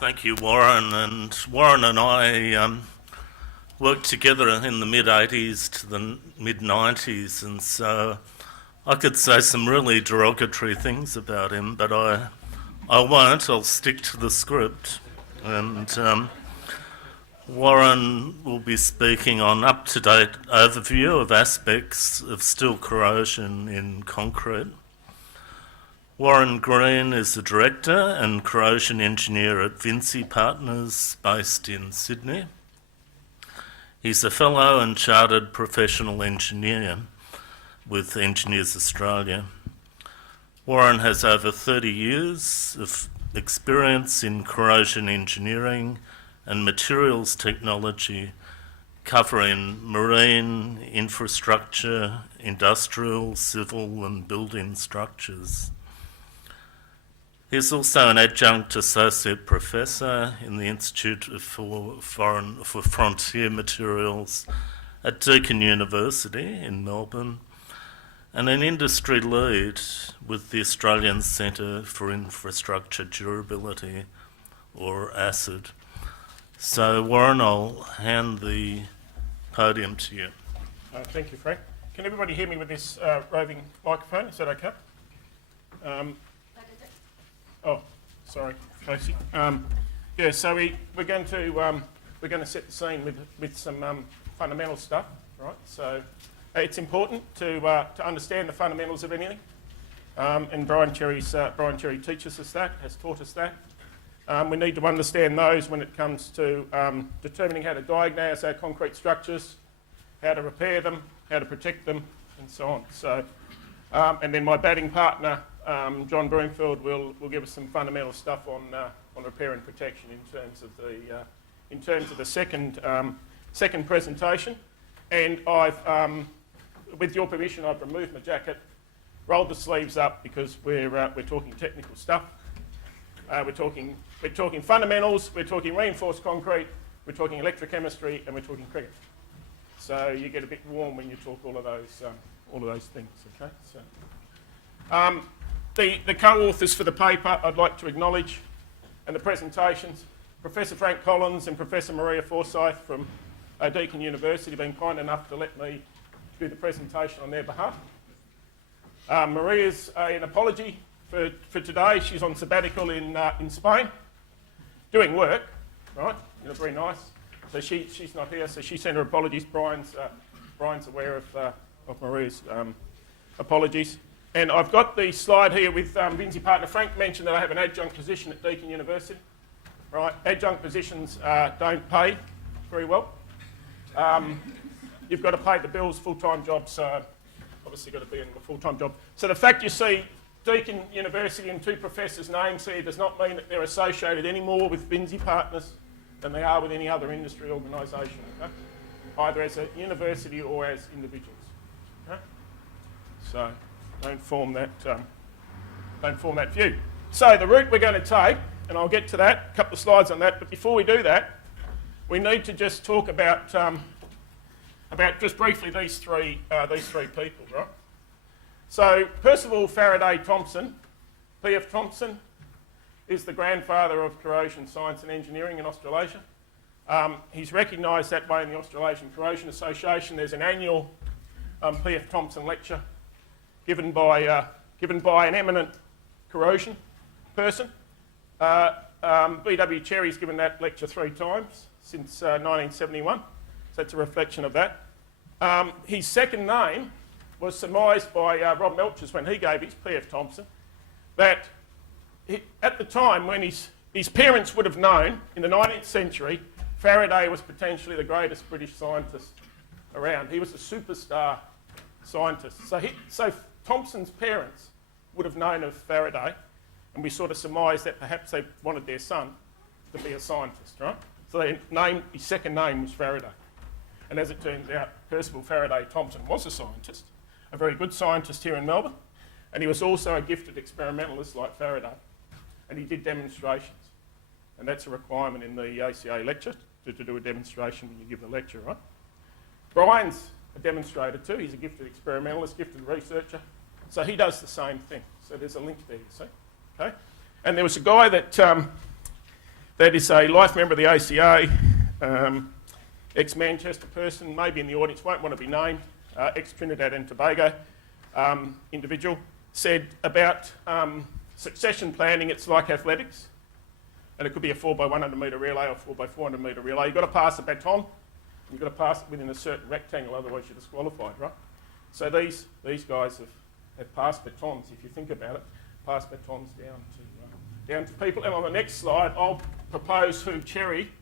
Thank you, Warren. And Warren and I worked together in the mid-80s to the mid-90s, and so I could say some really derogatory things about him, but I won't. I'll stick to the script. And Warren will be speaking on up-to-date overview of aspects of steel corrosion in concrete. Warren Green is the Director and Corrosion Engineer at Vinsi Partners, based in Sydney. He's a Fellow and Chartered Professional Engineer with Engineers Australia. Warren has over 30 years of experience in corrosion engineering and materials technology, covering marine, infrastructure, industrial, civil and building structures. He's also an adjunct associate professor in the Institute for Frontier Materials at Deakin University in Melbourne, and an industry lead with the Australian Centre for Infrastructure Durability, or ACID. So Warren, I'll hand the podium to you. Thank you, Frank. Can everybody hear me with this roving microphone? Is that okay? Oh, sorry, Casey. Yeah, so we're going to set the scene with some fundamental stuff, right? So it's important to understand the fundamentals of anything, and Brian Cherry teaches us that, has taught us that. We need to understand those when it comes to determining how to diagnose our concrete structures, how to repair them, how to protect them, and so on. So, and then my batting partner, John Broomfield, will give us some fundamental stuff on repair and protection in terms of the second presentation. And with your permission, I've removed my jacket, rolled the sleeves up because we're talking technical stuff. We're talking fundamentals. We're talking reinforced concrete. We're talking electrochemistry, and we're talking cricket. So you get a bit warm when you talk all of those things. Okay. So. The co-authors for the paper I'd like to acknowledge, and the presentations, Professor Frank Collins and Professor Maria Forsyth from Deakin University have been kind enough to let me do the presentation on their behalf. Maria's an apology for today. She's on sabbatical in Spain, doing work, right? Very nice. So she's not here, so she sent her apologies. Brian's aware of Maria's apologies. And I've got the slide here with Vinsi Partner. Frank mentioned that I have an adjunct position at Deakin University. Right, adjunct positions don't pay very well. You've got to pay the bills, full-time jobs, so obviously got to be in a full-time job. So the fact you see Deakin University and two professors' names here does not mean that they're associated any more with Vinsi Partners than they are with any other industry organisation, okay? Either as a university or as individuals. Okay? So don't form that view. So the route we're going to take, and I'll get to that, a couple of slides on that, but before we do that, we need to just talk about just briefly these three people, right? So Percival Faraday Thompson, P.F. Thompson, is the grandfather of corrosion science and engineering in Australasia. He's recognised that way in the Australasian Corrosion Association. There's an annual P.F. Thompson lecture given by an eminent corrosion person. B.W. Cherry's given that lecture 3 times since 1971, so that's a reflection of that. His second name was surmised by Rob Melchers when he gave his P.F. Thompson, that at the time when his parents would have known, in the 19th century, Faraday was potentially the greatest British scientist around. He was a superstar scientist. So Thompson's parents would have known of Faraday, and we sort of surmised that perhaps they wanted their son to be a scientist, right? So his second name was Faraday. And as it turns out, Percival Faraday Thompson was a scientist, a very good scientist here in Melbourne, and he was also a gifted experimentalist like Faraday, and he did demonstrations. And that's a requirement in the ACA lecture, to do a demonstration when you give the lecture, right? Brian's a demonstrator too. He's a gifted experimentalist, gifted researcher. So he does the same thing. So there's a link there, you see. Okay? And there was a guy that that is a life member of the ACA, ex-Manchester person, maybe in the audience, won't want to be named, ex-Trinidad and Tobago individual, said about succession planning, it's like athletics. And it could be a 4x100 metre relay or 4x400 metre relay. You've got to pass the baton. You've got to pass it within a certain rectangle, otherwise you're disqualified, right? So these guys have passed batons, if you think about it, passed batons down to people. And on the next slide, I'll propose who Cherry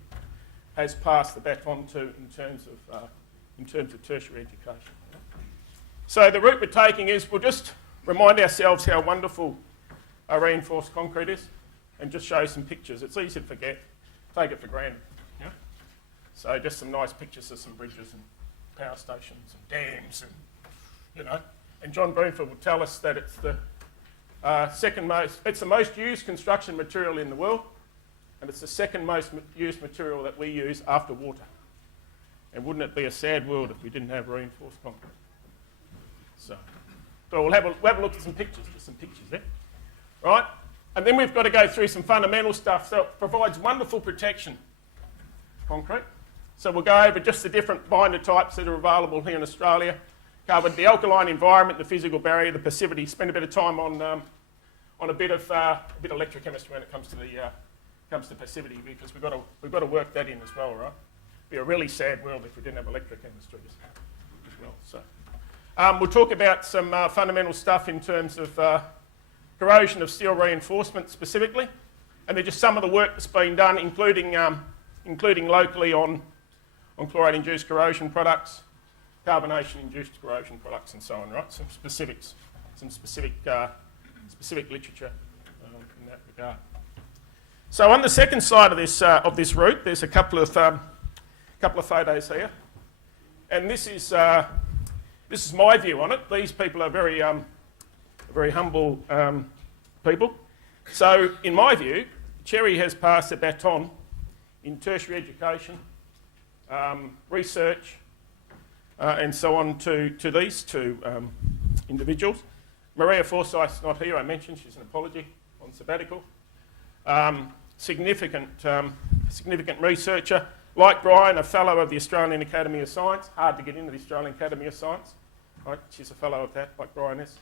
has passed the baton to in terms of tertiary education. So the route we're taking is we'll just remind ourselves how wonderful reinforced concrete is, and just show some pictures. It's easy to forget, take it for granted. Yeah? So just some nice pictures of some bridges and power stations and dams, and And John Broomfield will tell us that it's the it's the most used construction material in the world, and it's the second most used material that we use after water. And wouldn't it be a sad world if we didn't have reinforced concrete? So we'll have a look at some pictures. There's some pictures there, right? And then we've got to go through some fundamental stuff. So it provides wonderful protection, concrete. So we'll go over just the different binder types that are available here in Australia. Covered the alkaline environment, the physical barrier, the passivity. Spend a bit of time on a bit of electrochemistry when it comes to passivity, because we've got to work that in as well, right? It'd be a really sad world if we didn't have electrochemistry as well. So we'll talk about some fundamental stuff in terms of corrosion of steel reinforcement specifically, and they're just some of the work that's been done, including locally on chloride-induced corrosion products, carbonation-induced corrosion products, and so on. Right, some specific literature in that regard. So on the second slide of this route, there's a couple of photos here, and this is my view on it. These people are very humble people. So, in my view, Cherry has passed the baton in tertiary education, research, and so on to these two individuals. Maria Forsyth's not here, I mentioned, she's an apology, on sabbatical. Significant researcher. Like Brian, a fellow of the Australian Academy of Science. Hard to get into the Australian Academy of Science. Right? She's a fellow of that, like Brian is.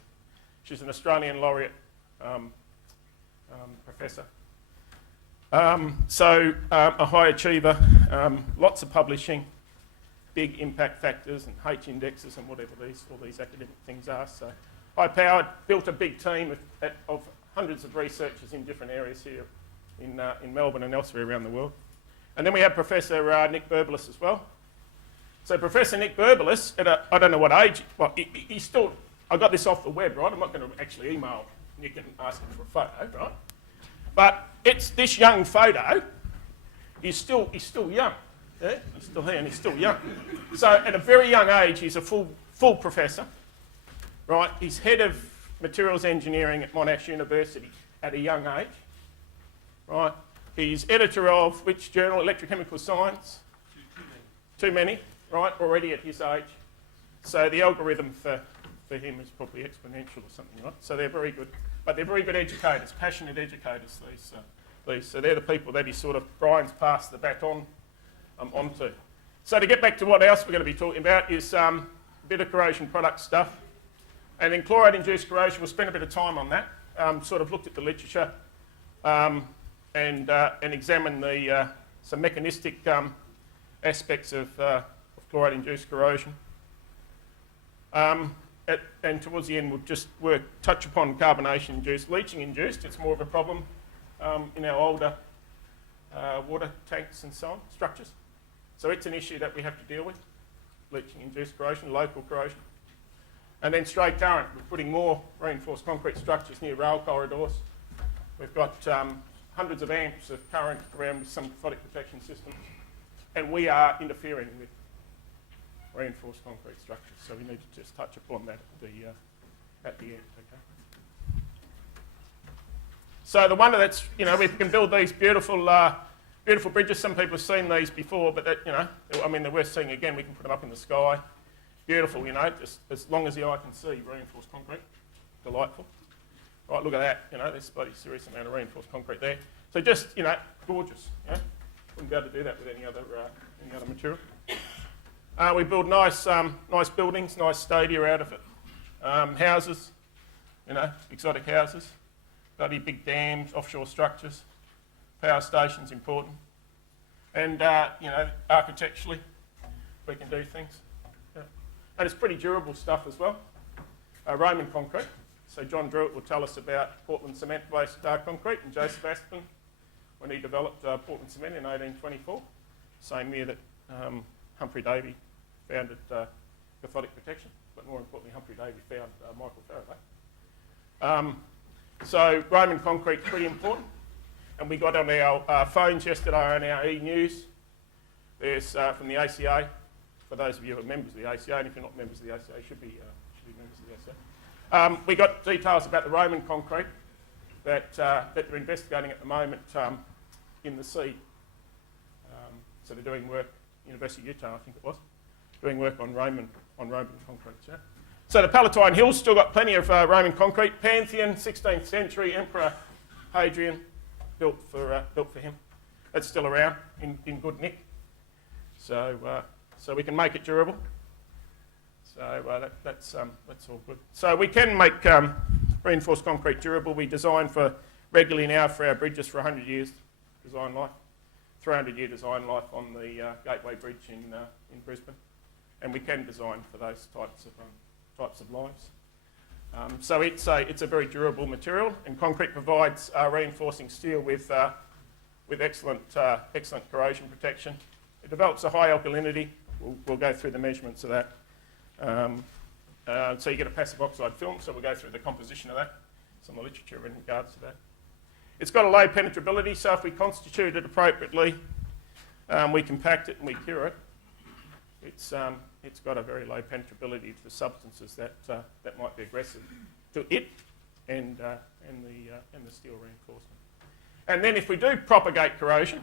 She's an Australian laureate professor. A high achiever, lots of publishing, big impact factors and H indexes and whatever all these academic things are. So high-powered, built a big team of hundreds of researchers in different areas here in Melbourne and elsewhere around the world. And then we have Professor Nick Berbelis as well. So Professor Nick Berbelis, at I don't know what age, well, he's still, I got this off the web, right? I'm not going to actually email Nick and ask him for a photo, right? But it's this young photo, he's still young. Yeah? He's still here and he's still young. So at a very young age, he's a full professor, right? He's head of materials engineering at Monash University at a young age, right? He's editor of which journal? Electrochemical Science? Too many, right? Already at his age. So the algorithm for him is probably exponential or something, right? So they're very good, but they're very good educators, passionate educators, these. So they're the people that Brian's passed the baton onto. So to get back to what else we're going to be talking about is a bit of corrosion product stuff. And then chloride-induced corrosion, we'll spend a bit of time on that. Looked at the literature and examined some mechanistic aspects of chloride-induced corrosion. And towards the end, we'll just touch upon carbonation-induced. Leaching-induced, it's more of a problem in our older water tanks and so on, structures. So it's an issue that we have to deal with, leaching-induced corrosion, local corrosion. And then straight current, we're putting more reinforced concrete structures near rail corridors. We've got hundreds of amps of current around with some cathodic protection systems, and we are interfering with reinforced concrete structures. So we need to just touch upon that at the end. Okay. So the wonder that's we can build these beautiful bridges. Some people have seen these before, but they're worth seeing again. We can put them up in the sky. Beautiful, just as long as the eye can see, reinforced concrete, delightful. Right, look at that, there's a bloody serious amount of reinforced concrete there. So just, gorgeous, Wouldn't be able to do that with any other material. We build nice buildings, nice stadia out of it. Houses, exotic houses, bloody big dams, offshore structures, power stations important. And, architecturally, we can do things. Yeah. And it's pretty durable stuff as well. Roman concrete. So John Druitt will tell us about Portland cement-based concrete, and Joseph Aspen, when he developed Portland cement in 1824, same year that Humphrey Davy founded cathodic protection, but more importantly, Humphrey Davy found Michael Faraday. So Roman concrete pretty important, and we got on our phones yesterday on our e-news. There's from the ACA, for those of you who are members of the ACA, and if you're not members of the ACA, should be members of the ACA. We got details about the Roman concrete that they're investigating at the moment in the sea. So they're doing work, University of Utah, I think it was, doing work on Roman concrete. Yeah? So the Palatine Hills still got plenty of Roman concrete. Pantheon, 16th century, Emperor Hadrian built for him. That's still around in good nick. So we can make it durable. So that's all good. So we can make reinforced concrete durable. We design for regularly now for our bridges for 100 years design life, 300-year design life on the Gateway Bridge in Brisbane, and we can design for those types of lives. So it's a very durable material, and concrete provides reinforcing steel with excellent corrosion protection. It develops a high alkalinity. We'll go through the measurements of that. So you get a passive oxide film, so we'll go through the composition of that, some of the literature in regards to that. It's got a low penetrability, so if we constitute it appropriately, we compact it and we cure it. It's got a very low penetrability to the substances that might be aggressive to it and the steel reinforcement. And then if we do propagate corrosion,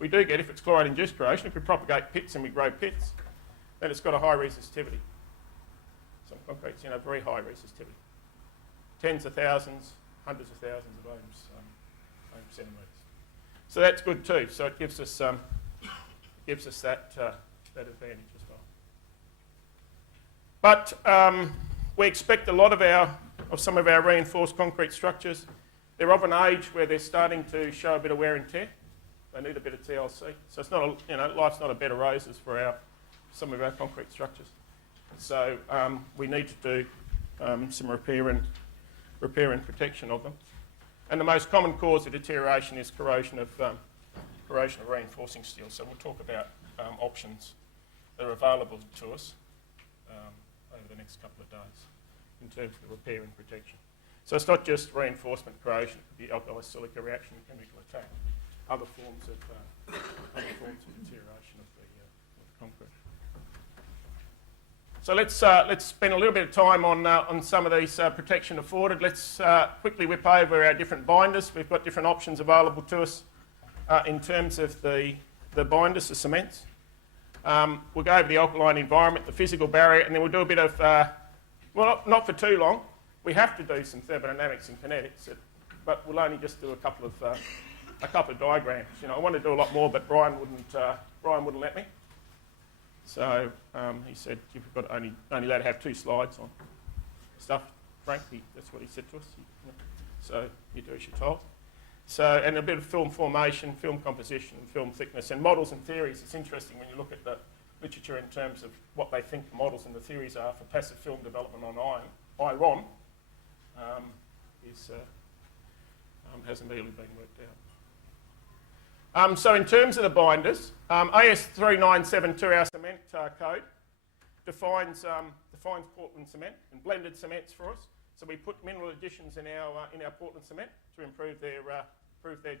we do get, if it's chloride-induced corrosion, if we propagate pits and we grow pits, then it's got a high resistivity. Some concrete's, very high resistivity. Tens of thousands, hundreds of thousands of ohms centimetres. So that's good too. So it gives us that advantage as well. But we expect a lot of some of our reinforced concrete structures. They're of an age where they're starting to show a bit of wear and tear. They need a bit of TLC. So it's not life's not a bed of roses for some of our concrete structures. So we need to do some repair and protection of them. And the most common cause of deterioration is corrosion of reinforcing steel. So we'll talk about options that are available to us over the next couple of days in terms of the repair and protection. So it's not just reinforcement corrosion, it could be alkali-silica reaction, chemical attack, other forms of deterioration of the concrete. So let's spend a little bit of time on some of these protection afforded. Let's quickly whip over our different binders. We've got different options available to us in terms of the binders, the cements. We'll go over the alkaline environment, the physical barrier, and then we'll do a bit of, not for too long. We have to do some thermodynamics and kinetics, but we'll only just do a couple of diagrams. I want to do a lot more, but Brian wouldn't let me. So he said you've got only allowed to have 2 slides on stuff. Frankly, that's what he said to us. So you do as you're told. So, and a bit of film formation, film composition, and film thickness, and models and theories. It's interesting when you look at the literature in terms of what they think the models and the theories are for passive film development on iron. Hasn't really been worked out. So in terms of the binders, AS3972, our cement code, defines Portland cement and blended cements for us. So we put mineral additions in our Portland cement to improve their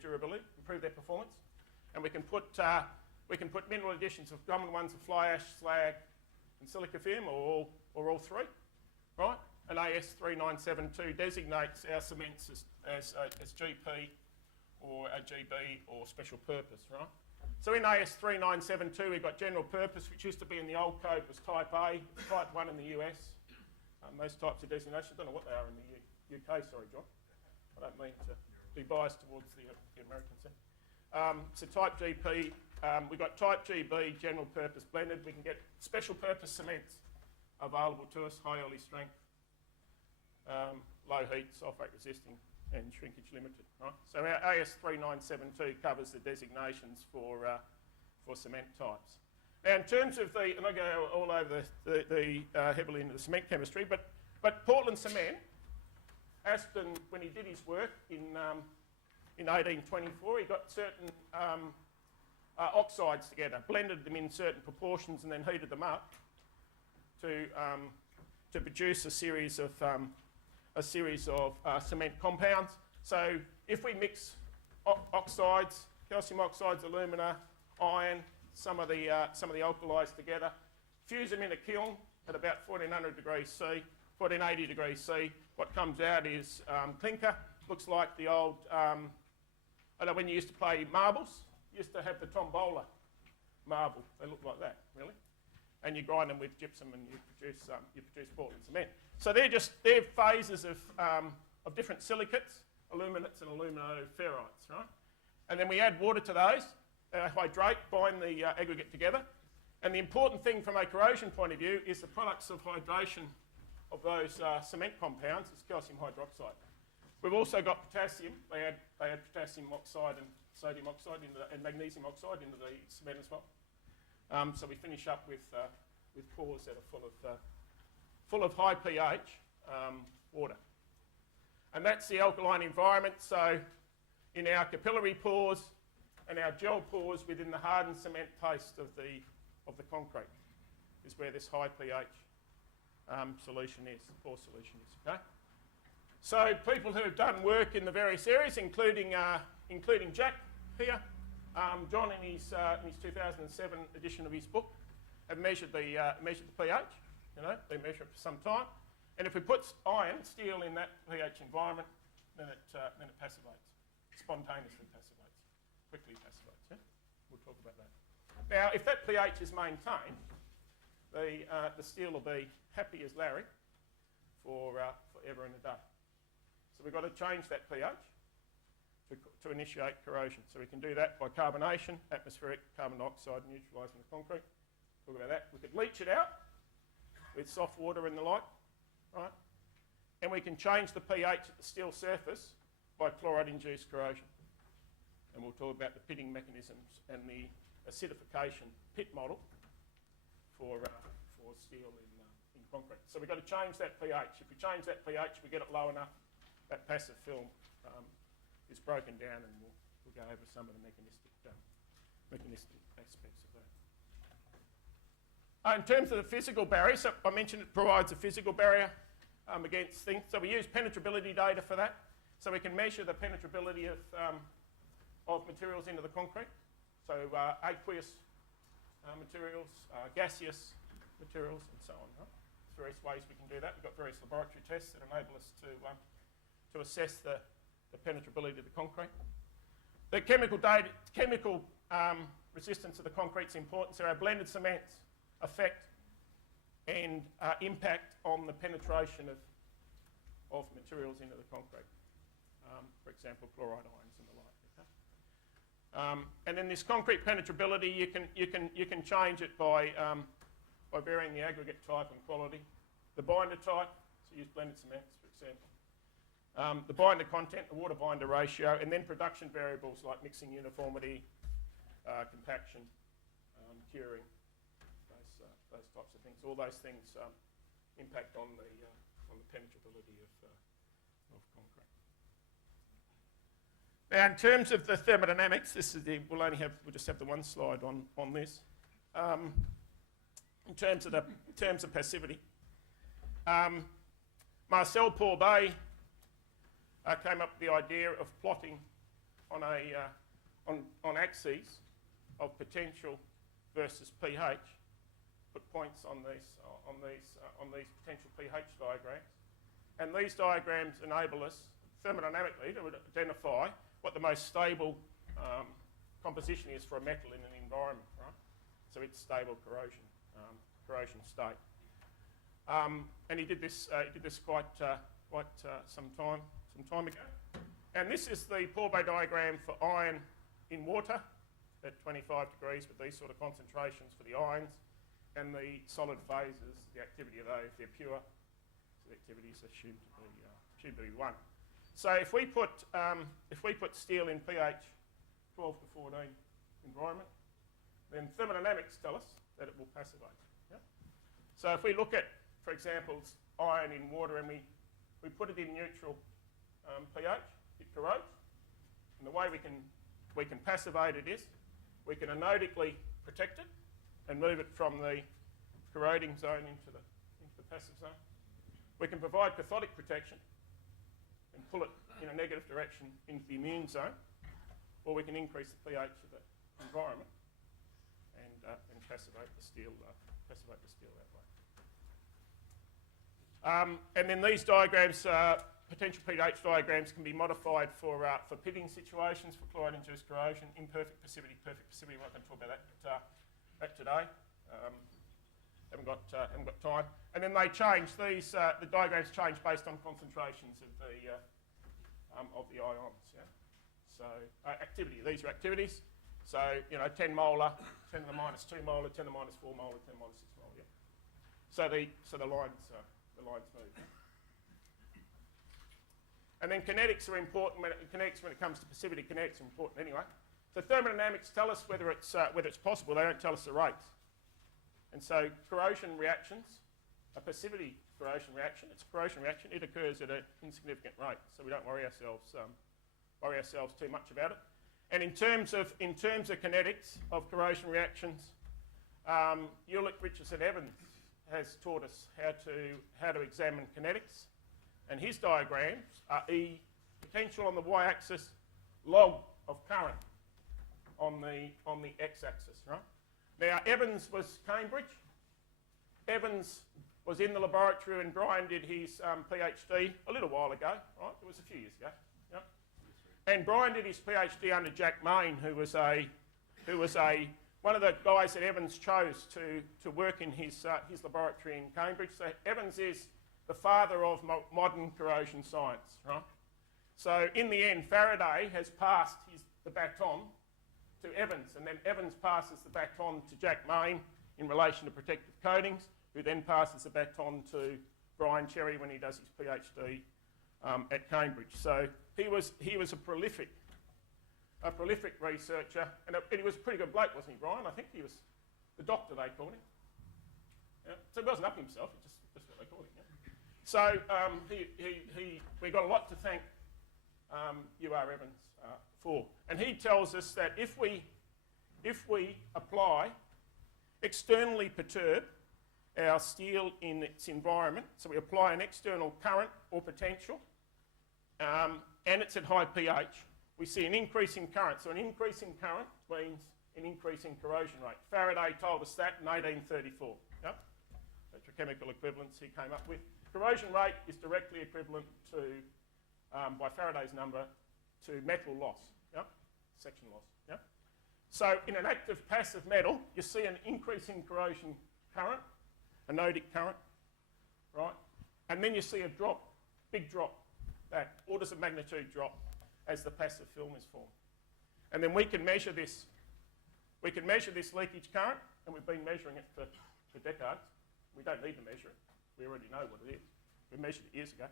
durability, improve their performance, and we can put mineral additions of common ones of fly ash, slag, and silica film, or all 3, right? And AS3972 designates our cements as GP or a GB or special purpose, right? So in AS3972 we've got general purpose, which used to be in the old code was type A, type 1 in the US. Those types of designations, I don't know what they are in the UK, sorry, John. I don't mean to be biased towards the Americans there. So type GP, we've got type GB, general purpose blended. We can get special purpose cements available to us, high early strength, low heat, sulfate resisting, and shrinkage limited. Right? So our AS3972 covers the designations for cement types. Now, in terms of the, and I go all over the heavily into the cement chemistry, but Portland Cement, Aston, when he did his work in 1824, he got certain oxides together, blended them in certain proportions, and then heated them up to produce a series of cement compounds. So if we mix oxides, calcium oxides, alumina, iron, some of the alkalis together, fuse them in a kiln at about 1400 degrees C, 1480 degrees C. What comes out is clinker. Looks like the old, I know when you used to play marbles, you used to have the tombola marble. They look like that, really. And you grind them with gypsum and you produce Portland cement. So they're phases of different silicates, aluminates and aluminoferrites, right? And then we add water to those, hydrate, bind the aggregate together. And the important thing from a corrosion point of view is the products of hydration of those cement compounds is calcium hydroxide. We've also got potassium. They add potassium oxide and sodium oxide and magnesium oxide into the cement as well. So we finish up with pores that are full of high pH water. And that's the alkaline environment. So in our capillary pores and our gel pores within the hardened cement paste of the concrete is where this high pH solution is, pore solution is. Okay? So people who have done work in the various areas, including Jack here, John in his 2007 edition of his book, have measured the pH. You know, they measure it for some time, and if we put steel in that pH environment, then it passivates, spontaneously passivates, quickly passivates. Yeah? We'll talk about that. Now, if that pH is maintained, the steel will be happy as Larry forever and a day. So we've got to change that pH to initiate corrosion. So we can do that by carbonation, atmospheric carbon dioxide neutralising the concrete. Talk about that. We could leach it out with soft water and the like, right? And we can change the pH at the steel surface by chloride-induced corrosion. And we'll talk about the pitting mechanisms and the acidification pit model for steel in concrete. So we've got to change that pH. If we change that pH, we get it low enough, that passive film is broken down, and we'll go over some of the mechanistic aspects of that. In terms of the physical barrier, so I mentioned it provides a physical barrier against things. So we use penetrability data for that. So we can measure the penetrability of materials into the concrete. So aqueous materials, gaseous materials, and so on. Right? There's various ways we can do that. We've got various laboratory tests that enable us to assess the penetrability of the concrete. The chemical resistance of the concrete is important. So our blended cements affect and impact on the penetration of materials into the concrete. For example, chloride ions and the like. Okay? And then this concrete penetrability, you can change it by varying the aggregate type and quality. The binder type, so use blended cements, for example. The binder content, the water binder ratio, and then production variables like mixing uniformity, compaction, curing, those types of things. All those things impact on the penetrability of concrete. Now, in terms of the thermodynamics, this is we'll just have the one slide on this. In terms of passivity, Marcel Pourbet came up with the idea of plotting on axes of potential versus pH. Put points on these potential pH diagrams, and these diagrams enable us thermodynamically to identify what the most stable composition is for a metal in an environment, right? So its stable corrosion state. And he did this quite quite some time ago. And this is the Pourbaix diagram for iron in water at 25 degrees with these sort of concentrations for the ions, and the solid phases, the activity of those, they're pure, so the activity is assumed to be 1. So if we put steel in pH 12 to 14 environment, then thermodynamics tell us that it will passivate. Yeah? So if we look at, for example, iron in water and we put it in neutral pH, it corrodes. And the way we can passivate it is we can anodically protect it and move it from the corroding zone into the passive zone. We can provide cathodic protection and pull it in a negative direction into the immune zone, or we can increase the pH of the environment and passivate the steel that way. And then these diagrams, potential pH diagrams, can be modified for pitting situations, for chloride-induced corrosion, imperfect passivity, perfect passivity. We're not going to talk about that today. Haven't got time. And then they change. The diagrams change based on concentrations of the ions. Yeah. So activity. These are activities. So 10 molar, 10 to the minus 2 molar, 10 to the minus 4 molar, 10 to the minus 6 molar. Yeah. So the lines move. And then kinetics are important. When it comes to passivity, kinetics are important anyway. So thermodynamics tell us whether it's possible. They don't tell us the rates. And so corrosion reactions, a passivity corrosion reaction, it's a corrosion reaction. It occurs at an insignificant rate, so we don't worry ourselves too much about it. And in terms of kinetics of corrosion reactions, Ulrich, Richardson, Evans has taught us how to examine kinetics. And his diagrams are E potential on the y-axis, log of current on the x-axis, right? Now, Evans was Cambridge. Evans was in the laboratory when Brian did his PhD a little while ago, right? It was a few years ago. Yep. And Brian did his PhD under Jack Main, who was one of the guys that Evans chose to work in his laboratory in Cambridge. So Evans is the father of modern corrosion science, right? So in the end, Faraday has passed the baton to Evans, and then Evans passes the baton to Jack Main in relation to protective coatings, who then passes the baton to Brian Cherry when he does his PhD at Cambridge. So he was a prolific researcher, and he was a pretty good bloke, wasn't he, Brian? I think he was the doctor, they called him. Yeah? So he wasn't up himself, it's just what they called him. Yeah? So we got a lot to thank U.R. Evans for. And he tells us that if we apply, externally perturb our steel in its environment, so we apply an external current or potential, and it's at high pH, we see an increase in current. So an increase in current means an increase in corrosion rate. Faraday told us that in 1834. Yep? Electrochemical equivalence he came up with. Corrosion rate is directly equivalent to, by Faraday's number, to metal loss, yep? Section loss. Yep? So in an active passive metal, you see an increase in corrosion current, anodic current, right? And then you see a drop, big drop, that orders of magnitude drop as the passive film is formed. And then we can measure this. We can measure this leakage current, and we've been measuring it for decades. We don't need to measure it. We already know what it is. We measured it years ago.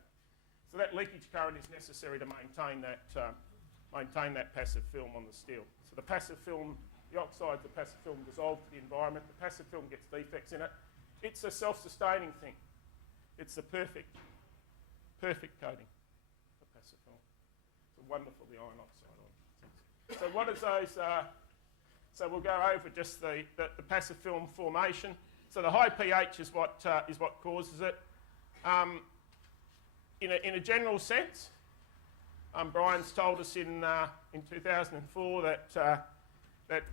So that leakage current is necessary to maintain that passive film on the steel. So the passive film, the oxides of the passive film dissolve to the environment. The passive film gets defects in it. It's a self-sustaining thing. It's the perfect coating for passive film. It's wonderful, the iron oxide on. So what is those? So we'll go over just the passive film formation. So the high pH is what causes it. In a general sense, Brian's told us in 2004 that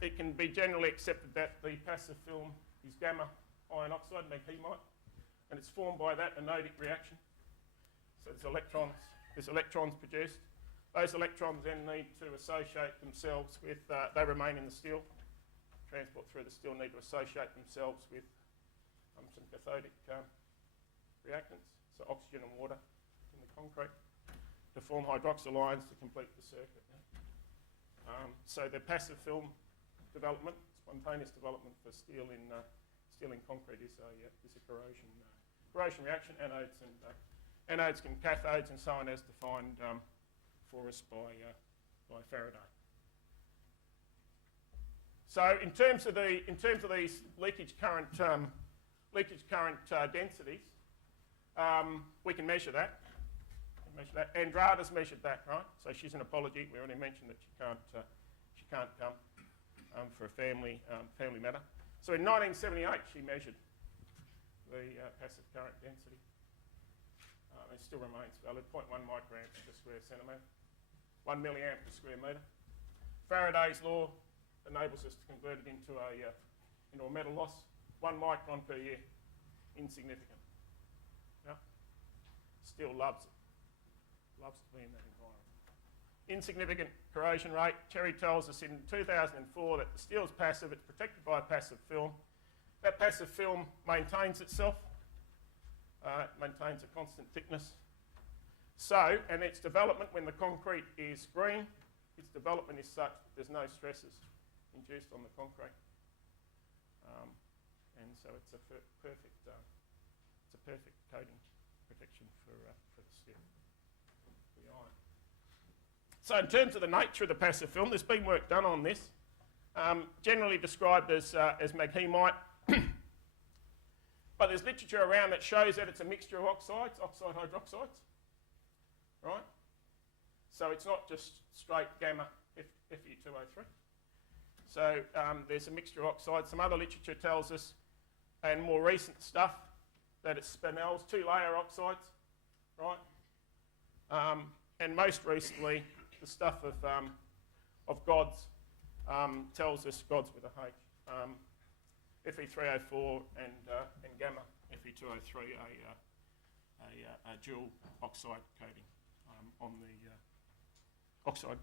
it can be generally accepted that the passive film is gamma iron oxide, maghemite, and it's formed by that anodic reaction. So there's electrons produced. Those electrons then need to associate themselves with, they remain in the steel, transport through the steel, need to associate themselves with some cathodic reactants, so oxygen and water in the concrete to form hydroxyl ions to complete the circuit. So the passive film development, spontaneous development for steel in concrete is a corrosion reaction. Anodes and cathodes and so on, as defined for us by Faraday. So in terms of these leakage current densities, we can measure that. Andrada's measured that, right? So she's an apology. We already mentioned that she can't come for a family matter. So in 1978, she measured the passive current density. It still remains valid, 0.1 microamps per square centimetre, 1 milliamp per square metre. Faraday's law enables us to convert it into a metal loss, 1 micron per year, insignificant. Yeah? Still loves it, loves to be in that environment. Insignificant corrosion rate. Cherry tells us in 2004 that the steel's passive, it's protected by a passive film. That passive film maintains itself, maintains a constant thickness. So, and its development when the concrete is green, its development is such that there's no stresses induced on the concrete. And so it's a perfect coating protection for the steel, for the iron. So in terms of the nature of the passive film, there's been work done on this, generally described as maghemite, but there's literature around that shows that it's a mixture of oxides, oxide hydroxides, right? So it's not just straight gamma Fe2O3. So there's a mixture of oxides. Some other literature tells us, and more recent stuff, that it's spinels, 2-layer oxides, right? And most recently, the stuff of gods tells us gods with a H. Fe3O4 and gamma Fe2O3, a dual oxide coating on the oxide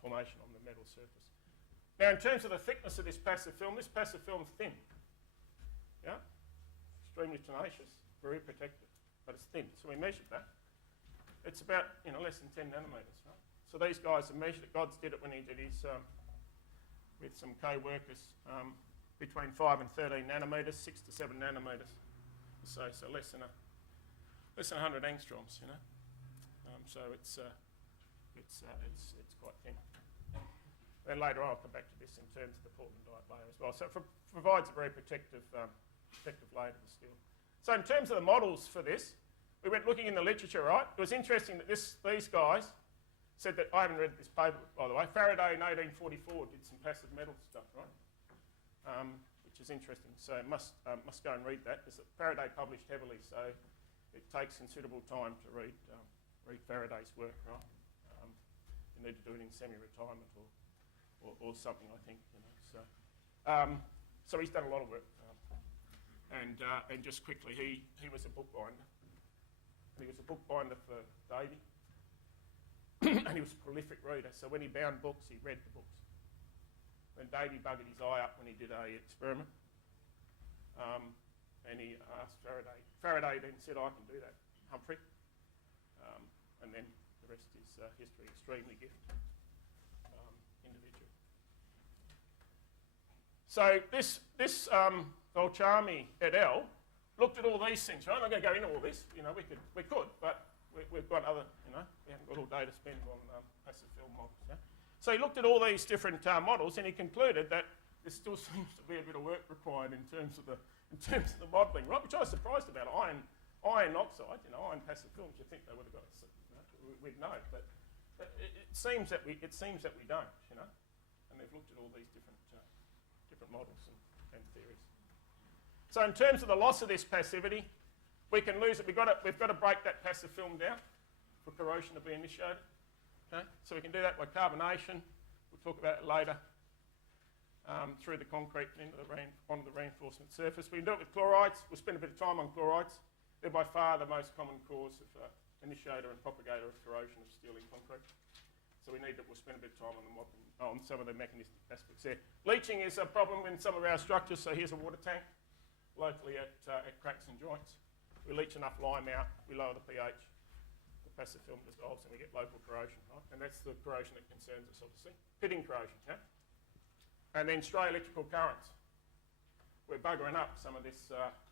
formation on the metal surface. Now, in terms of the thickness of this passive film is thin. Yeah, extremely tenacious, very protected, but it's thin. So we measured that. It's about less than 10 nanometres, right? So these guys have measured it. Gods did it when he did his with some co-workers between 5 and 13 nanometres, 6 to 7 nanometres. So less than 100 angstroms, so it's quite thin. Then later on, I'll come back to this in terms of the Portlandite layer as well. So it provides a very protective layer to the steel. So in terms of the models for this, we went looking in the literature, right? It was interesting that these guys said that, I haven't read this paper, by the way, Faraday in 1844 did some passive metal stuff, right? Which is interesting. So must go and read that, because Faraday published heavily, so it takes considerable time to read Faraday's work, right? You need to do it in semi-retirement or something, I think. So he's done a lot of work. And just quickly, he was a bookbinder. And he was a bookbinder for Davey. And he was a prolific reader. So when he bound books, he read the books. When Davey buggered his eye up when he did an experiment, and he asked Faraday. Faraday then said, I can do that, Humphrey. And then the rest is history. Extremely gifted individual. So this Volchami et al. Looked at all these things, right? I'm not going to go into all this. We could, but we've got other, we haven't got all day to spend on passive film models. Yeah? So he looked at all these different models, and he concluded that there still seems to be a bit of work required in terms of the modelling, right? Which I was surprised about. Iron oxide, iron passive films. You think they would have got it? We'd know, but it seems that we don't, And they've looked at all these different models and theories. So in terms of the loss of this passivity, we can lose it. We've got to break that passive film down for corrosion to be initiated. Okay? So we can do that by carbonation. We'll talk about it later. Through the concrete and onto the reinforcement surface. We can do it with chlorides. We'll spend a bit of time on chlorides. They're by far the most common cause of initiator and propagator of corrosion of steel in concrete. So we'll spend a bit of time on some of the mechanistic aspects there. Leaching is a problem in some of our structures. So here's a water tank locally at cracks and joints. We leach enough lime out, we lower the pH. The passive film dissolves and we get local corrosion, right? And that's the corrosion that concerns us, obviously. Pitting corrosion, yeah? And then stray electrical currents. We're buggering up some of this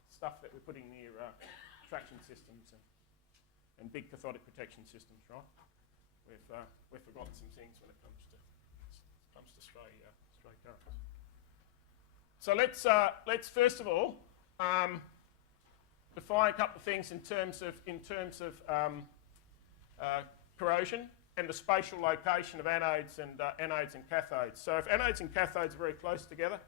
stuff that we're putting near traction systems and big cathodic protection systems, right? We've forgotten some things when it comes to stray currents. So let's first of all define a couple of things in terms of corrosion and the spatial location of anodes and cathodes. So if anodes and cathodes are very close together,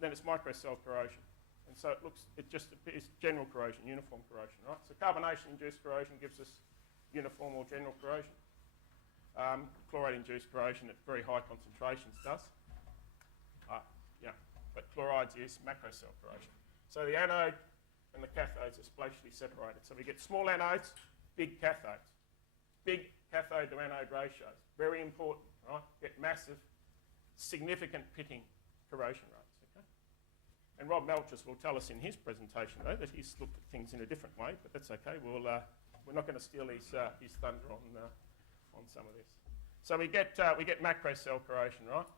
then it's microcell corrosion. And so it just appears general corrosion, uniform corrosion, right? So carbonation-induced corrosion gives us uniform or general corrosion. Chloride-induced corrosion at very high concentrations does. But chlorides is macrocell corrosion. So the anode and the cathodes are spatially separated. So we get small anodes, big cathodes. Big cathode to anode ratios. Very important, right? Get massive, significant pitting corrosion rates, okay? And Rob Melchers will tell us in his presentation, though, that he's looked at things in a different way, but that's okay. We're not going to steal his thunder on some of this. So we get macrocell corrosion, right?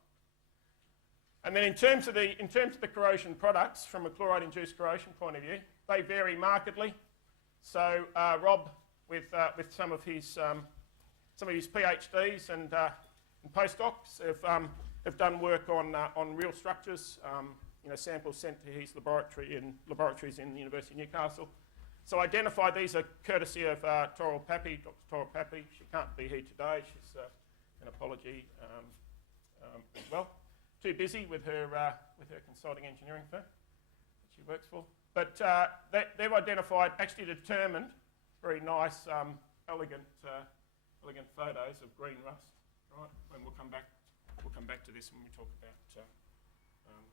And then in terms of the corrosion products, from a chloride-induced corrosion point of view, they vary markedly. So Rob, with some of his PhDs and postdocs, have done work on real structures. Samples sent to his laboratories in the University of Newcastle. So identified these are courtesy of Toril Pappy, Dr. Toril Pappy. She can't be here today. She's an apology as well. Too busy with her consulting engineering firm that she works for. But they've identified, actually determined, very nice, elegant photos of green rust. Right, and we'll come back to this when we talk about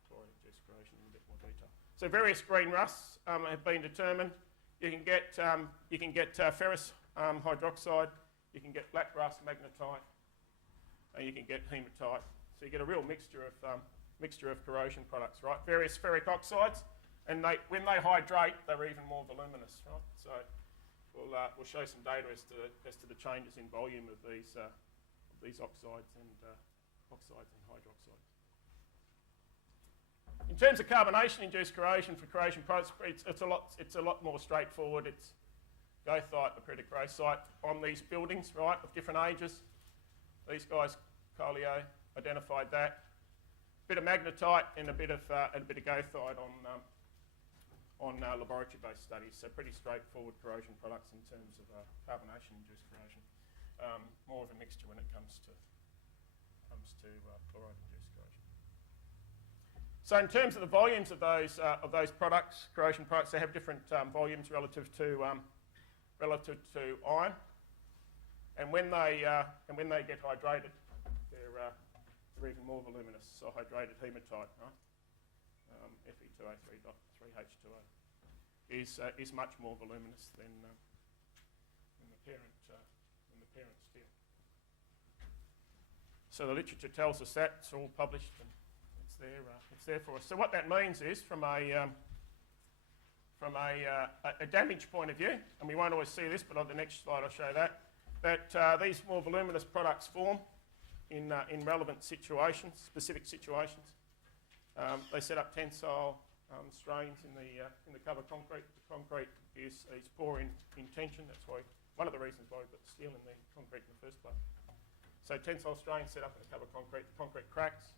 chloride-induced corrosion in a bit more detail. So various green rusts have been determined. You can get ferrous hydroxide. You can get black rust, magnetite, and you can get hematite. So you get a real mixture of corrosion products, right? Various ferric oxides, and when they hydrate, they're even more voluminous, right? So we'll show some data as to the changes in volume of these oxides and hydroxides. In terms of carbonation-induced corrosion for corrosion products, it's a lot more straightforward. It's goethite, apritic gracite on these buildings, right, of different ages. These guys, Colio, identified that. A bit of magnetite and a bit of goethite on laboratory-based studies. So pretty straightforward corrosion products in terms of carbonation-induced corrosion. More of a mixture when it comes to chloride-induced corrosion. So in terms of the volumes of those products, corrosion products, they have different volumes relative to iron. And when they get hydrated, they're even more voluminous. So hydrated hematite, right? Fe2O3.3H2O is much more voluminous than the parent steel. So the literature tells us that. It's all published and it's there for us. So what that means is, from a damage point of view, and we won't always see this, but on the next slide I'll show that these more voluminous products form in relevant situations, specific situations. They set up tensile strains in the cover concrete. The concrete is poor in tension. That's why one of the reasons why we've got steel in the concrete in the first place. So tensile strains set up in the cover concrete. The concrete cracks.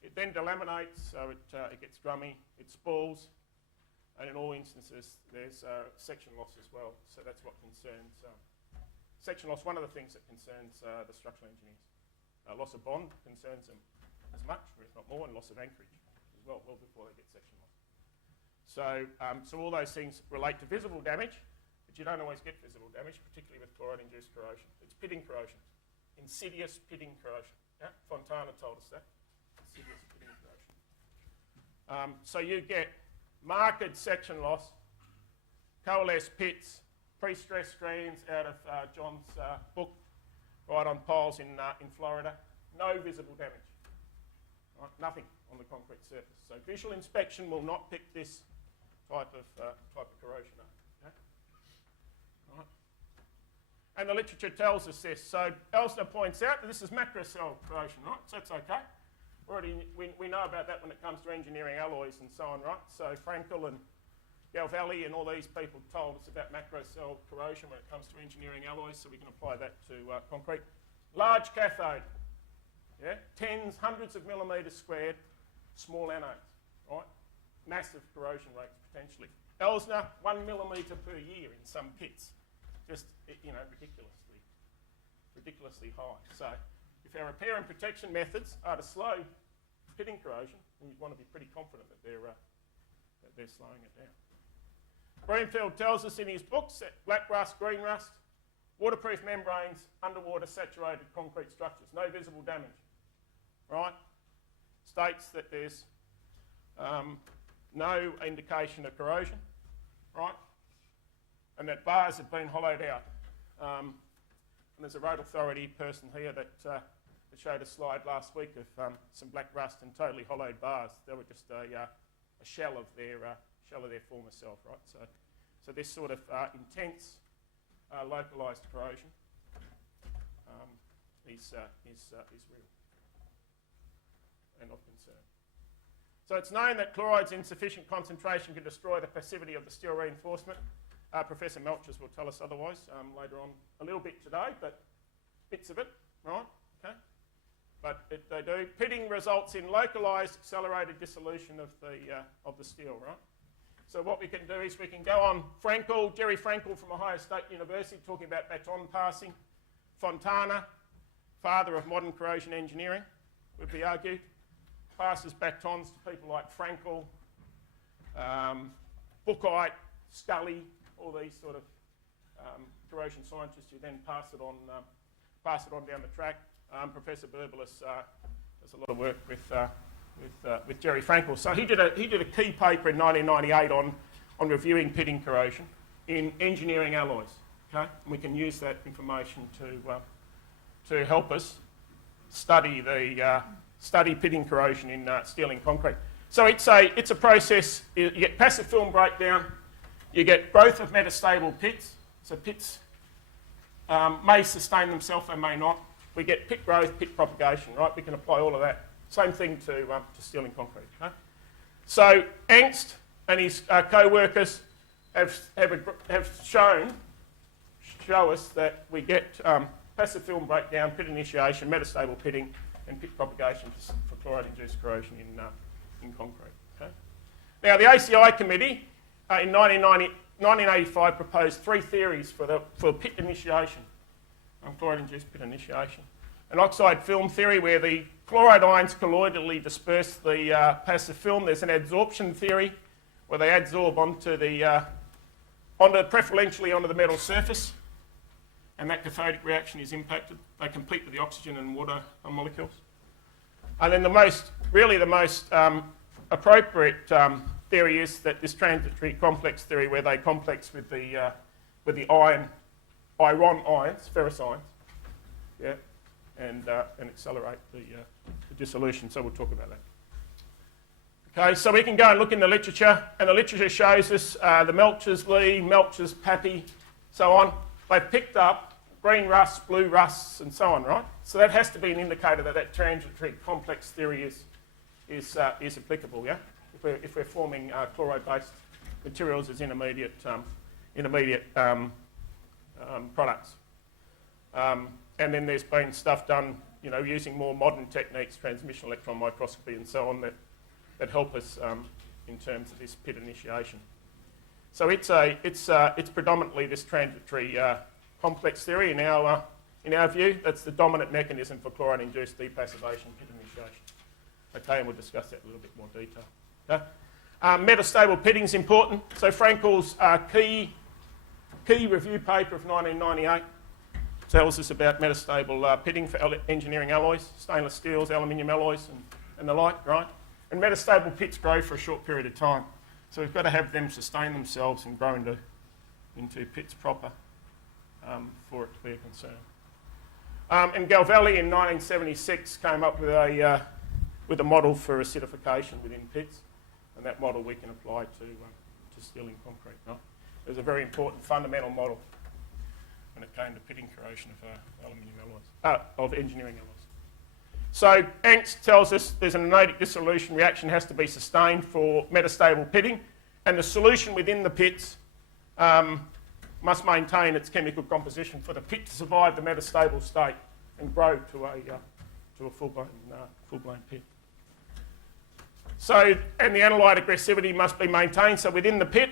It then delaminates, so it gets grummy. It spalls, and in all instances there's section loss as well. So that's what concerns section loss. One of the things that concerns the structural engineers. Loss of bond concerns them as much, or if not more, and loss of anchorage as well before they get section loss. So all those things relate to visible damage, but you don't always get visible damage, particularly with chloride-induced corrosion. It's pitting corrosion, insidious pitting corrosion. Yeah? Fontana told us that. Insidious pitting corrosion. So you get marked section loss, coalesced pits, pre-stressed screens out of John's book, right on piles in Florida. No visible damage. Right? Nothing on the concrete surface. So visual inspection will not pick this type of corrosion up. Okay? Right. And the literature tells us this. So Elsner points out that this is macrocell corrosion, right? So that's okay. We know about that when it comes to engineering alloys and so on, right? So Frankel and Galvelli and all these people told us about macrocell corrosion when it comes to engineering alloys, so we can apply that to concrete. Large cathode, yeah? Tens, hundreds of millimetres squared, small anodes, right? Massive corrosion rates potentially. Elsner, 1 millimetre per year in some pits. Just, ridiculously high. So if our repair and protection methods are to slow pitting corrosion, then you'd want to be pretty confident that they're slowing it down. Greenfield tells us in his books that black rust, green rust, waterproof membranes, underwater saturated concrete structures, no visible damage, right? States that there's no indication of corrosion, right? And that bars have been hollowed out. And there's a road authority person here that showed a slide last week of some black rust and totally hollowed bars. They were just a shell of their former self, right? So this sort of intense localised corrosion is real and of concern. So it's known that chlorides in sufficient concentration can destroy the passivity of the steel reinforcement. Professor Melchers will tell us otherwise later on a little bit today, but bits of it, right? Okay. But they do. Pitting results in localised accelerated dissolution of the steel, right? So what we can do is we can go on Jerry Frankel from Ohio State University, talking about baton passing. Fontana, father of modern corrosion engineering, would be argued, passes batons to people like Frankel, Buchheit, Scully, all these sort of corrosion scientists who then pass it on down the track. Professor Berbelis does a lot of work with Jerry Frankel. So he did a key paper in 1998 on reviewing pitting corrosion in engineering alloys. Okay, and we can use that information to help us study pitting corrosion in steel and concrete. So it's a process. You get passive film breakdown. You get growth of metastable pits. So pits may sustain themselves, they may not. We get pit growth, pit propagation, right? We can apply all of that. Same thing to steel and concrete. Okay? So Angst and his co-workers have show us that we get passive film breakdown, pit initiation, metastable pitting, and pit propagation for chloride-induced corrosion in concrete. Okay? Now the ACI committee in 1985 proposed 3 theories for pit initiation, chloride-induced pit initiation. An oxide film theory where the chloride ions colloidally disperse the passive film. There's an adsorption theory where they adsorb preferentially onto the metal surface, and that cathodic reaction is impacted. They compete with the oxygen and water molecules. And then the most appropriate theory is that this transitory complex theory, where they complex with the iron ions, ferrous ions, yeah, and accelerate the dissolution. So we'll talk about that. Okay, so we can go and look in the literature, and the literature shows us the Melchers, Lee, Melchers, Pappy, so on. They've picked up green rusts, blue rusts, and so on, right? So that has to be an indicator that transitory complex theory is applicable, yeah? If we're forming chloride-based materials as intermediate products. And then there's been stuff done, using more modern techniques, transmission electron microscopy and so on, that help us in terms of this pit initiation. So it's predominantly this transitory complex theory in our view. That's the dominant mechanism for chloride-induced depassivation pit initiation. Okay, and we'll discuss that in a little bit more detail. Okay? Metastable pitting is important. So Frankel's key review paper of 1998 tells us about metastable pitting for engineering alloys, stainless steels, aluminium alloys, and the like, right? And metastable pits grow for a short period of time. So we've got to have them sustain themselves and grow into pits proper for it to be a concern. And Galvelli in 1976 came up with a model for acidification within pits, and that model we can apply to steel and concrete. Right? It was a very important fundamental model. when it came to pitting corrosion of aluminium alloys, of engineering alloys. So Angst tells us there's an anodic dissolution reaction has to be sustained for metastable pitting, and the solution within the pits must maintain its chemical composition for the pit to survive the metastable state and grow to a full-blown pit. So, and the analyte aggressivity must be maintained. So within the pit,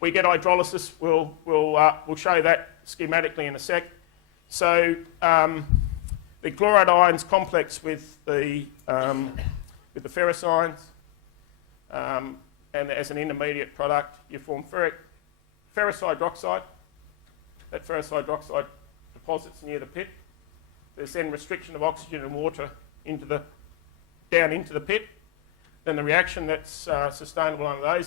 we get hydrolysis. We'll show that schematically in a sec. So the chloride ions complex with the ferrous ions, and as an intermediate product, you form ferrous hydroxide. That ferrous hydroxide deposits near the pit. There's then restriction of oxygen and water down into the pit. Then the reaction that's sustainable under those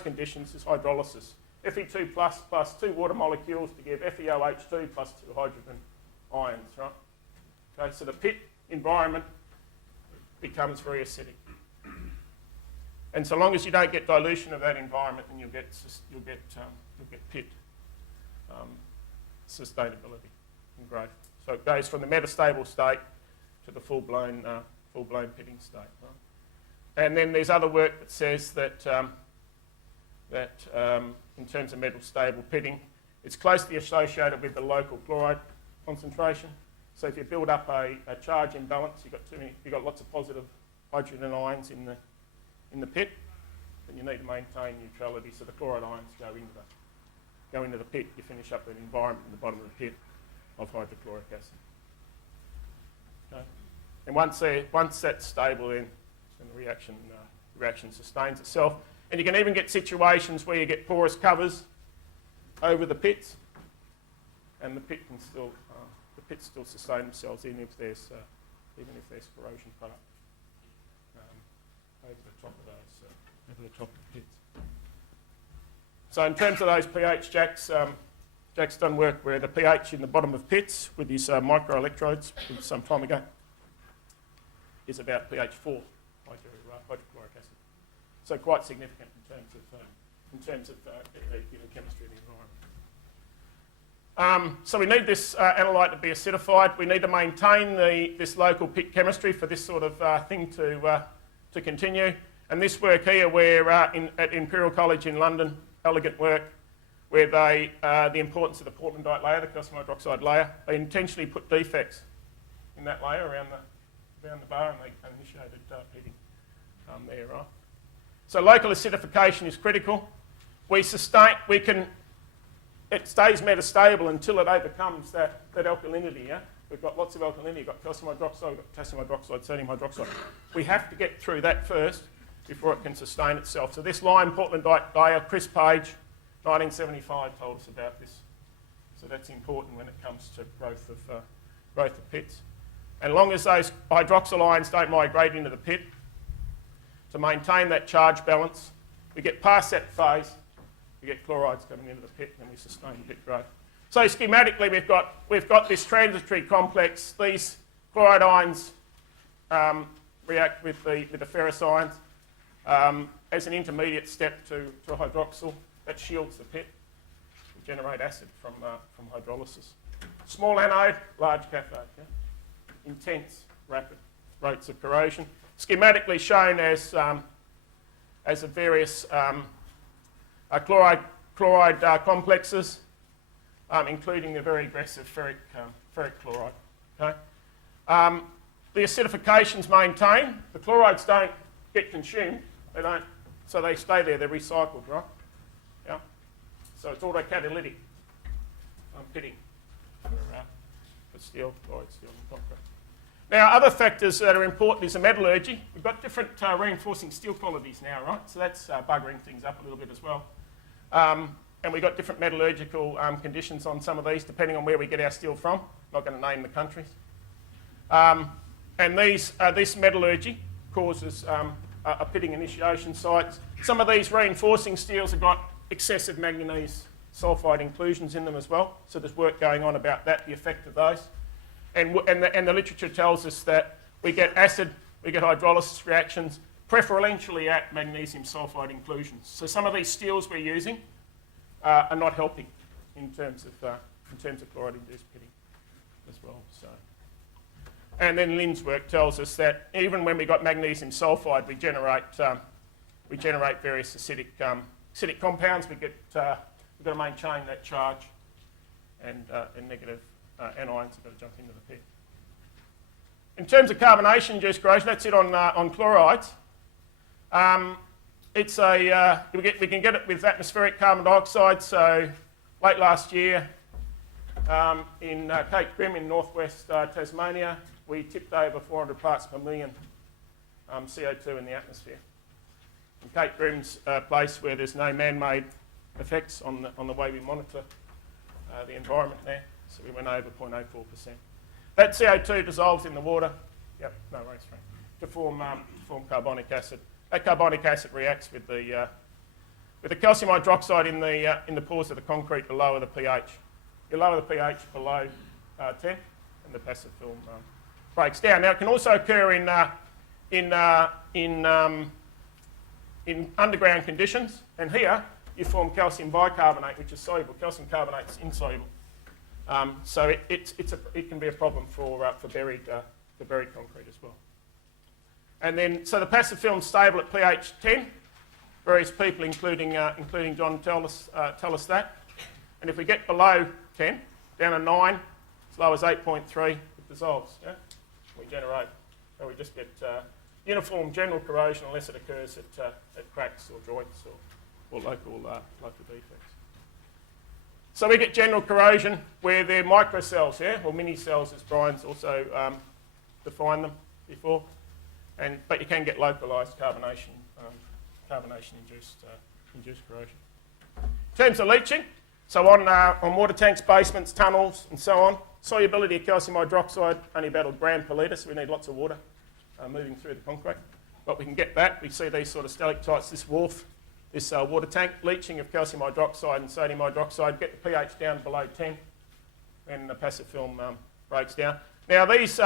conditions is hydrolysis. Fe2 plus 2 water molecules to give FeOH2 plus 2 hydrogen ions, right? Okay, so the pit environment becomes very acidic. And so long as you don't get dilution of that environment, then you'll get pit sustainability and growth. So it goes from the metastable state to the full-blown pitting state. Right? And then there's other work that says that in terms of metastable pitting, it's closely associated with the local chloride concentration. So if you build up a charge imbalance, you've got lots of positive hydrogen ions in the pit, then you need to maintain neutrality. So the chloride ions go into the pit. You finish up an environment in the bottom of the pit of hydrochloric acid. Okay. And once that's stable, then the reaction sustains itself. And you can even get situations where you get porous covers over the pits, and the pits still sustain themselves even if there's corrosion product over the top of the pits. So in terms of those pH, Jack's done work where the pH in the bottom of pits with his microelectrodes some time ago is about pH 4 hydrochloric acid. So quite significant in terms of chemistry of the environment. So we need this analyte to be acidified. We need to maintain this local pit chemistry for this sort of thing to continue. And this work here, where at Imperial College in London, elegant work, where the importance of the Portlandite layer, the calcium hydroxide layer, they intentionally put defects in that layer around the bar, and they initiated pitting there, right? So local acidification is critical. It stays metastable until it overcomes that alkalinity, yeah? We've got lots of alkalinity. We've got calcium hydroxide, we've got potassium hydroxide, sodium hydroxide. We have to get through that first before it can sustain itself. So this lime Portlandite layer, Chris Page, 1975, told us about this. So that's important when it comes to growth of pits. And as long as those hydroxyl ions don't migrate into the pit, to maintain that charge balance, we get past that phase, we get chlorides coming into the pit, and we sustain pit growth. So schematically, we've got this transitory complex. These chloride ions react with the ferrous ions as an intermediate step to a hydroxyl that shields the pit. We generate acid from hydrolysis. Small anode, large cathode. Yeah? Intense, rapid rates of corrosion. Schematically shown as the various chloride complexes, including the very aggressive ferric chloride. Okay? The acidification's maintained. The chlorides don't get consumed. So they stay there. They're recycled, right? Yeah. So it's autocatalytic pitting for steel, chloride, steel, and concrete. Now, other factors that are important is the metallurgy. We've got different reinforcing steel qualities now, right? So that's buggering things up a little bit as well. And we've got different metallurgical conditions on some of these, depending on where we get our steel from. Not going to name the countries. And this metallurgy causes a pitting initiation sites. Some of these reinforcing steels have got excessive manganese sulfide inclusions in them as well. So there's work going on about that, the effect of those. And the literature tells us that we get acid, we get hydrolysis reactions, preferentially at magnesium sulfide inclusions. So some of these steels we're using are not helping in terms of chloride-induced pitting as well. So, and then Lynn's work tells us that even when we got magnesium sulphide, we generate various acidic compounds. We've got to maintain that charge, and negative anions have got to jump into the pit. In terms of carbonation-induced corrosion, that's it on chlorides. We can get it with atmospheric carbon dioxide. So late last year in Cape Grim in northwest Tasmania, we tipped over 400 parts per million CO2 in the atmosphere. And Cape Grim's a place where there's no man-made effects on the way we monitor the environment there. So we went over 0.04%. That CO2 dissolves in the water. Yep, no worries, Frank. To form carbonic acid. That carbonic acid reacts with the calcium hydroxide in the pores of the concrete to lower the pH. You lower the pH below 10, and the passive film breaks down. Now it can also occur in underground conditions, and here you form calcium bicarbonate, which is soluble. Calcium carbonate is insoluble. So it can be a problem for buried concrete as well. And then, so the passive film is stable at pH 10. Various people, including John, tell us that. And if we get below 10, down to 9, as low as 8.3, it dissolves. Yeah? We just get uniform general corrosion unless it occurs at cracks or joints or local defects. So we get general corrosion where they're microcells, yeah, or mini cells, as Brian's also defined them before. But you can get localised carbonation-induced corrosion. In terms of leaching, so on water tanks, basements, tunnels, and so on, solubility of calcium hydroxide only about a gram per litre, so we need lots of water moving through the concrete. But we can get that. We see these sort of stalactites, this wharf, this water tank, leaching of calcium hydroxide and sodium hydroxide, get the pH down below 10, and the passive film breaks down. Now these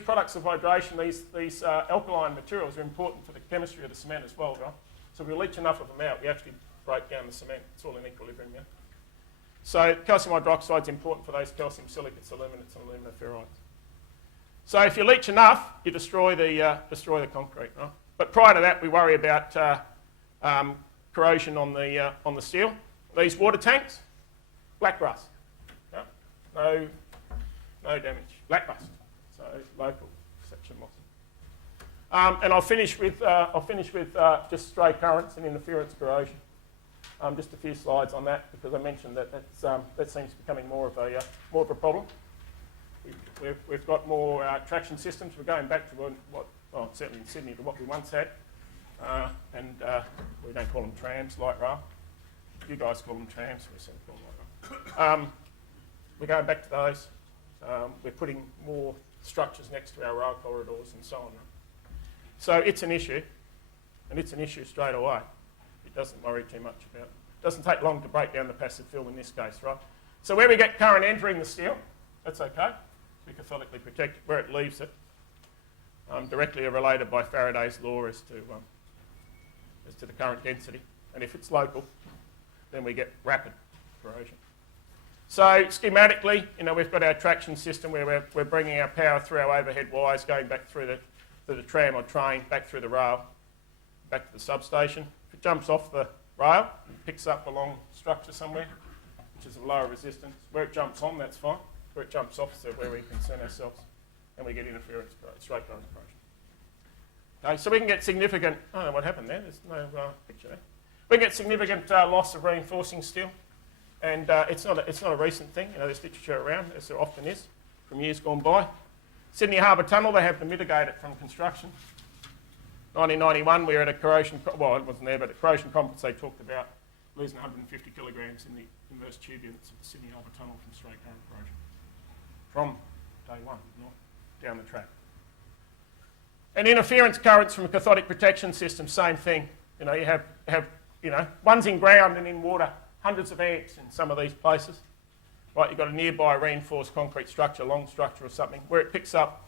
products of hydration, these alkaline materials are important for the chemistry of the cement as well, right? So if we leach enough of them out, we actually break down the cement. It's all in equilibrium, yeah? So calcium hydroxide is important for those calcium silicates, aluminates and alumina ferrites. So if you leach enough, you destroy the concrete, right? But prior to that, we worry about corrosion on the steel. These water tanks, black rust. Yeah? No damage. Black rust. So local section loss. And I'll finish with just stray currents and interference corrosion. Just a few slides on that because I mentioned that seems becoming more of a problem. We've got more traction systems. We're going back to certainly in Sydney to what we once had, and we don't call them trams, light rail. You guys call them trams. We certainly call them light rail. We're going back to those. We're putting more structures next to our rail corridors and so on. So it's an issue, and it's an issue straight away. It doesn't worry too much about it. It doesn't take long to break down the passive film in this case, right? So where we get current entering the steel, that's okay. We cathodically protect it. Where it leaves it, directly related by Faraday's law as to the current density. And if it's local, then we get rapid corrosion. So schematically, we've got our traction system where we're bringing our power through our overhead wires, going back through the tram or train, back through the rail, back to the substation. If it jumps off the rail, it picks up a long structure somewhere, which is of lower resistance. Where it jumps on, that's fine. Where it jumps off is where we concern ourselves, and we get interference, straight current corrosion. Okay, so we can get significant, I don't know what happened there, there's no picture there. We can get significant loss of reinforcing steel, and it's not a recent thing. There's literature around, as there often is, from years gone by. Sydney Harbour Tunnel, they have to mitigate it from construction. 1991, we were at a corrosion, well, it wasn't there, but at corrosion conference they talked about losing 150 kilograms in the inverse tube units of the Sydney Harbour Tunnel from straight current corrosion. From day one, not down the track. And interference currents from a cathodic protection system, same thing. You have one's in ground and in water, hundreds of amps in some of these places. Right, you've got a nearby reinforced concrete structure, long structure or something, where it picks up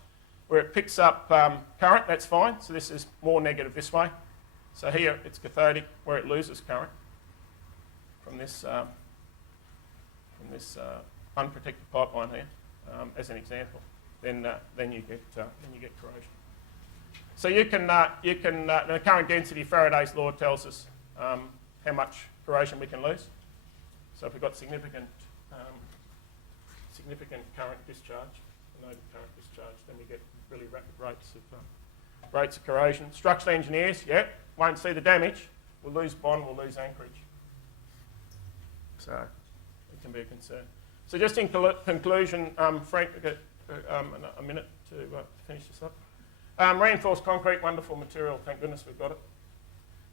current, that's fine. So this is more negative this way. So here it's cathodic, where it loses current from this this unprotected pipeline here, as an example, then you get corrosion. So you can the current density, Faraday's law tells us how much corrosion we can lose. So if we've got significant current discharge, nodal current discharge, then we get really rapid rates of corrosion. Structural engineers, won't see the damage. We'll lose bond, we'll lose anchorage. So it can be a concern. So just in conclusion, Frank, we've got a minute to finish this up. Reinforced concrete, wonderful material. Thank goodness we've got it.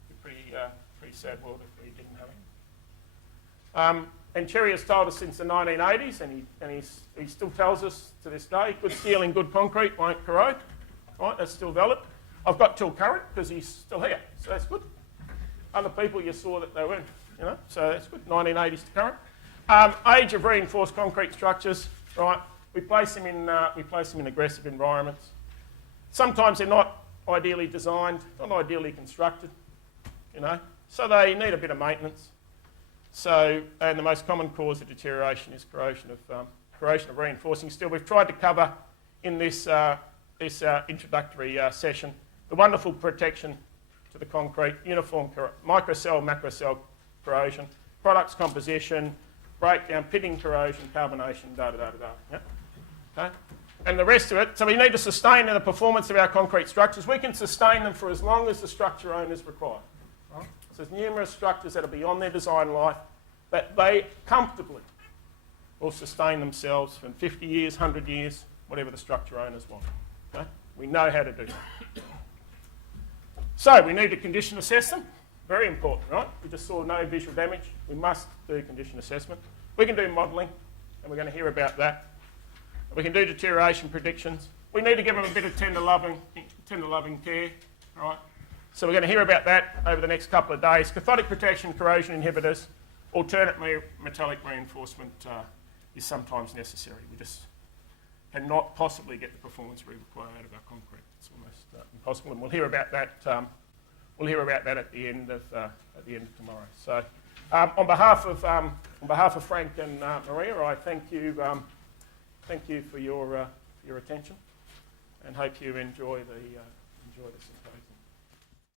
It'd be pretty sad world if we didn't have it. And Cherry has told us since the 1980s, and he still tells us to this day, good steel in good concrete won't corrode. Right, that's still valid. I've got till current because he's still here, so that's good. Other people, you saw that they weren't, so that's good. 1980s to current. Age of reinforced concrete structures, right? We place them in aggressive environments. Sometimes they're not ideally designed, not ideally constructed, so they need a bit of maintenance. So, and the most common cause of deterioration is corrosion of reinforcing steel. We've tried to cover in this introductory session the wonderful protection to the concrete, uniform microcell, macrocell corrosion, products composition, breakdown, pitting corrosion, carbonation, Okay? And the rest of it, so we need to sustain the performance of our concrete structures. We can sustain them for as long as the structure owners require. Right? So there's numerous structures that are beyond their design life that they comfortably will sustain themselves for 50 years, 100 years, whatever the structure owners want. Okay? We know how to do that. So we need to condition assess them. Very important, right? We just saw no visual damage. We must do condition assessment. We can do modelling, and we're going to hear about that. We can do deterioration predictions. We need to give them a bit of tender loving care, right? So we're going to hear about that over the next couple of days. Cathodic protection, corrosion inhibitors, alternate metallic reinforcement is sometimes necessary. We just cannot possibly get the performance we require out of our concrete. It's almost impossible, and we'll hear about that. We'll hear about that at the end of tomorrow. So, on behalf of Frank and Maria, I thank you for your attention, and hope you enjoy the symposium.